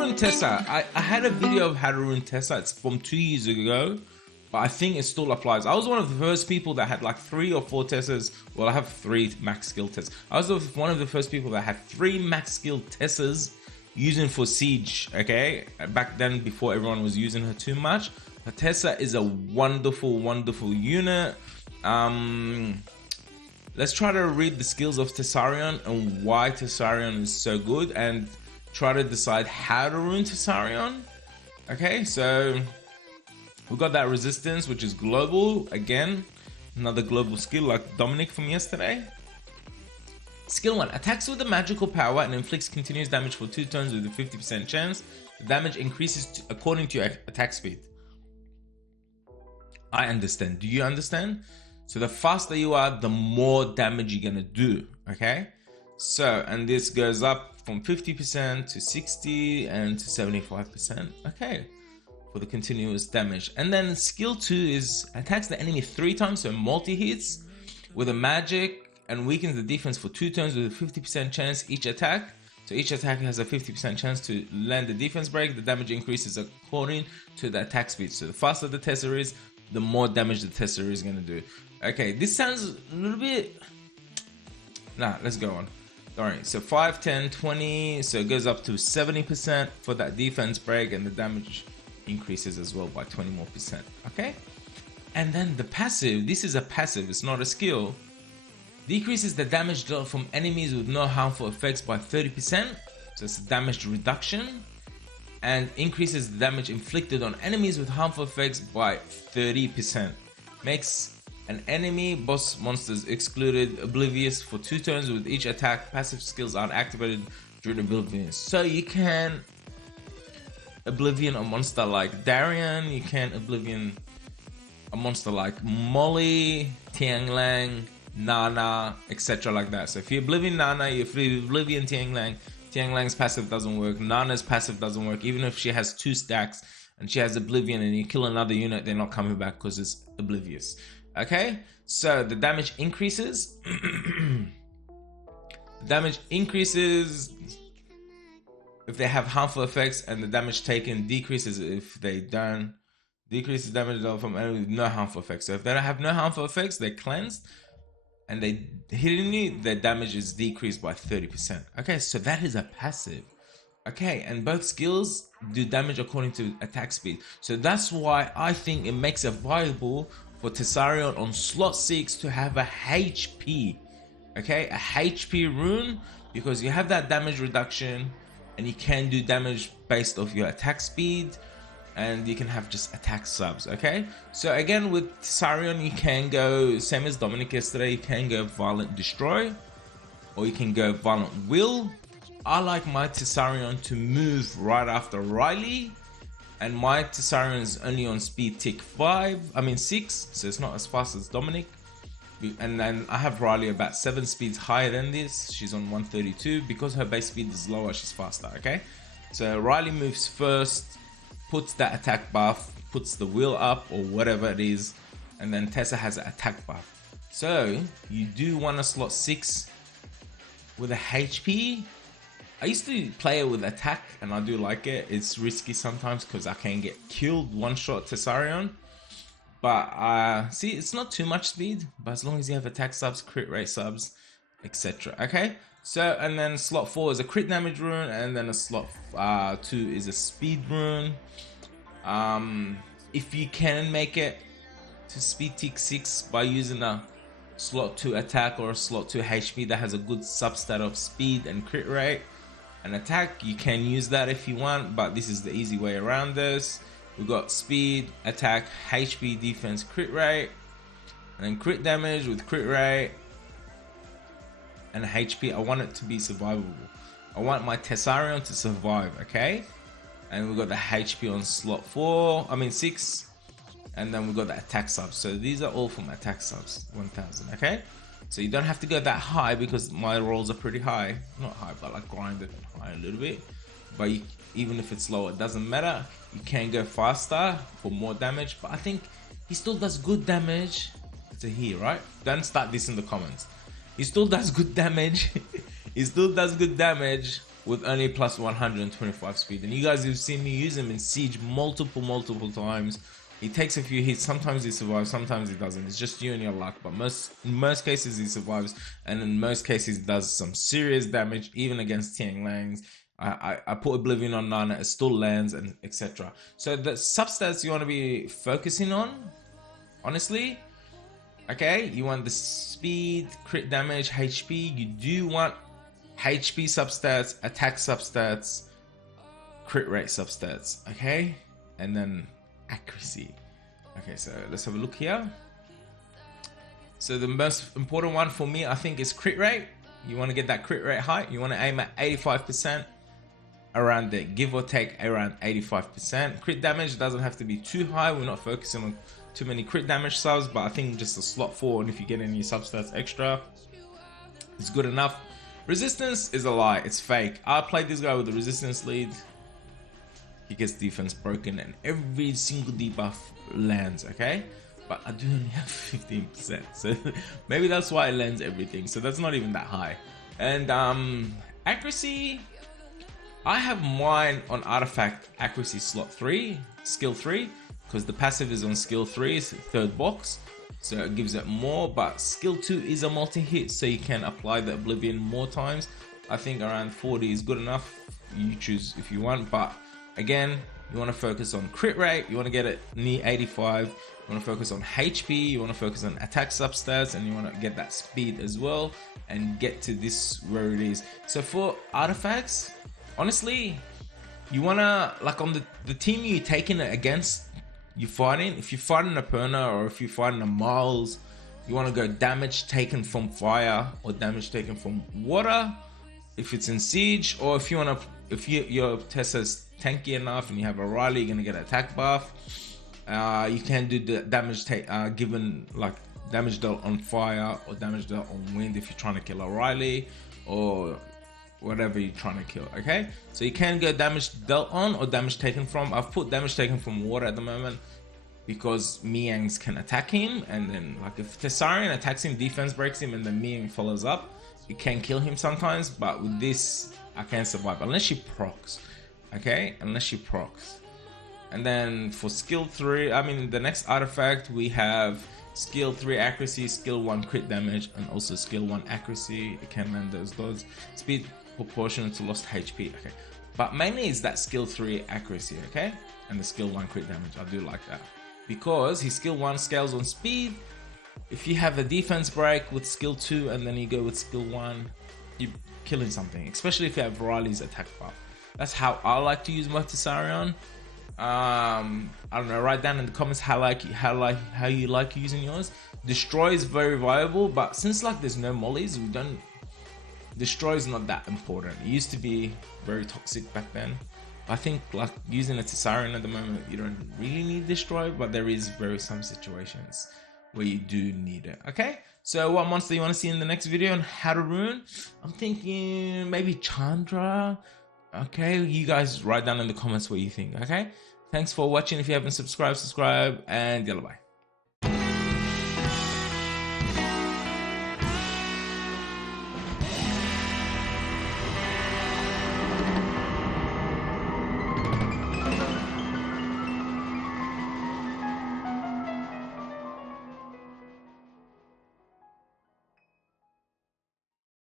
ruin Tessa? I had a video of how to ruin Tessa. It's from 2 years ago, but I think it still applies. I was one of the first people that had like 3 or 4 Tessas. Well, I have 3 max skill Tessas. I was one of the first people that had 3 max skill Tessas using for siege. Okay, back then before everyone was using her too much. But Tessa is a wonderful, wonderful unit. Let's try to read the skills of Tesarion and why Tesarion is so good, and try to decide how to ruin Tesarion. Okay, so we got that resistance, which is global. Again, another global skill like Dominic from yesterday. Skill 1, attacks with a magical power and inflicts continuous damage for 2 turns with a 50% chance. The damage increases according to your attack speed. I understand. Do you understand? So the faster you are, the more damage you're gonna do. Okay, so, and this goes up from 50% to 60 and to 75%. Okay, for the continuous damage. And then skill 2 is attacks the enemy 3 times, so multi-hits with a magic, and weakens the defense for 2 turns with a 50% chance each attack. So each attack has a 50% chance to land the defense break. The damage increases according to the attack speed. So the faster the Tesser is, the more damage the Tesser is going to do. Okay, this sounds a little bit... Nah, let's go on. Alright, so 5, 10, 20, so it goes up to 70% for that defense break, and the damage increases as well by 20 more percent. Okay, and then the passive, this is a passive, it's not a skill. Decreases the damage dealt from enemies with no harmful effects by 30%, so it's a damage reduction, and increases the damage inflicted on enemies with harmful effects by 30%. Makes an enemy boss monsters excluded oblivious for 2 turns with each attack. Passive skills aren't activated during oblivion. So you can oblivion a monster like Darian, you can oblivion a monster like Molly, Tianglang, Nana, etc. like that. So if you oblivion Nana, if you oblivion Tianglang, Tianglang's passive doesn't work, Nana's passive doesn't work. Even if she has 2 stacks and she has oblivion and you kill another unit, they're not coming back because it's oblivious. Okay, so the damage increases. The damage increases if they have harmful effects, and the damage taken decreases if they don't. Decreases damage from enemies with no harmful effects. So if they don't have no harmful effects, they're cleansed, and they hitting you, their damage is decreased by 30%. Okay, so that is a passive. Okay, and both skills do damage according to attack speed. So that's why I think it makes it viable for Tesarion on slot 6 to have a HP. Okay, a HP rune, because you have that damage reduction and you can do damage based off your attack speed, and you can have just attack subs. Okay, so again with Tesarion, you can go same as Dominic yesterday, you can go Violent Destroy, or you can go Violent Will. I like my Tesarion to move right after Riley, and my Tesarion is only on speed tick 6, so it's not as fast as Dominic. And then I have Riley about 7 speeds higher than this. She's on 132. Because her base speed is lower, she's faster. Okay, so Riley moves first, puts that attack buff, puts the wheel up or whatever it is, and then Tessa has an attack buff. So you do want to slot 6 with a HP. I used to play it with attack, and I do like it. It's risky sometimes because I can get killed one shot Tesarion. But see, it's not too much speed, but as long as you have attack subs, crit rate subs, etc. Okay, so and then slot 4 is a crit damage rune, and then a slot 2 is a speed rune. If you can make it to speed tick 6 by using a slot 2 attack or a slot 2 HP that has a good substat of speed and crit rate and attack, you can use that if you want, but this is the easy way around this. We've got speed, attack, HP, defense, crit rate, and then crit damage with crit rate and HP. I want it to be survivable. I want my Tesarion to survive. Okay, and we've got the HP on slot 6, and then we've got the attack subs. So these are all from attack subs, 1000. Okay, so you don't have to go that high because my rolls are pretty high. Not high, but like grinded high a little bit. But even if it's low, it doesn't matter. You can go faster for more damage, but I think he still does good damage. It's a he, right? Don't start this in the comments. He still does good damage. He still does good damage with only plus 125 speed. And you guys have seen me use him in Siege multiple times. He takes a few hits, sometimes he survives, sometimes he doesn't. It's just you and your luck, but in most cases he survives, and in most cases does some serious damage, even against Tiang Langs. I put Oblivion on Nana, it still lands, and etc. So the substats you want to be focusing on, honestly, okay, you want the speed, crit damage, HP. You do want HP substats, attack substats, crit rate substats, okay, and then accuracy. Okay, so let's have a look here. So the most important one for me, I think, is crit rate. You want to get that crit rate high. You want to aim at 85%, around there, give or take around 85%. Crit damage doesn't have to be too high. We're not focusing on too many crit damage subs, but I think just a slot 4, and if you get any substats extra, it's good enough. Resistance is a lie, it's fake. I played this guy with the resistance lead. He gets defense broken and every single debuff lands, okay? But I do only have 15%, so maybe that's why it lands everything. So that's not even that high. And accuracy, I have mine on artifact accuracy slot 3, skill 3, because the passive is on skill 3, it's the third box, so it gives it more. But skill 2 is a multi-hit, so you can apply the Oblivion more times. I think around 40 is good enough. You choose if you want, but again, you want to focus on crit rate, you want to get it near 85, you want to focus on HP, you want to focus on attack substats, and you want to get that speed as well, and get to this where it is. So for artifacts, honestly, you want to, like on the team you're taking it against, you're fighting, if you're fighting a Perna or if you're fighting a Miles, you want to go damage taken from fire or damage taken from water if it's in Siege, or if you want to, if your Tessa's tanky enough and you have a Riley, you're gonna get an attack buff. You can do the damage given, like damage dealt on fire or damage dealt on wind if you're trying to kill a Riley or whatever you're trying to kill. Okay, so you can go damage dealt on or damage taken from. I've put damage taken from water at the moment because Mihyangs can attack him, and then like if Tesarion attacks him, defense breaks him, and then Mihyang follows up, you can kill him sometimes. But with this, I can't survive unless she procs. Okay, unless she procs. And then for skill 3, I mean the next artifact, we have skill 3 accuracy, skill 1 crit damage, and also skill 1 accuracy. It can land those speed proportional to lost HP. Okay, but mainly is that skill 3 accuracy, okay, and the skill 1 crit damage. I do like that because his skill 1 scales on speed. If you have a defense break with skill 2 and then you go with skill 1, you're killing something, especially if you have Riley's attack buff. That's how I like to use my Tesarion. I don't know, write down in the comments how you like using yours. Destroy is very viable, but since like there's no mollies, we don't, destroy is not that important. It used to be very toxic back then. I think like using a Tesarion at the moment, you don't really need destroy, but there is some situations where you do need it. Okay, so what monster you want to see in the next video on how to rune? I'm thinking maybe Chandra. Okay, you guys write down in the comments what you think. Okay, thanks for watching. If you haven't subscribed, subscribe, and yalla bye.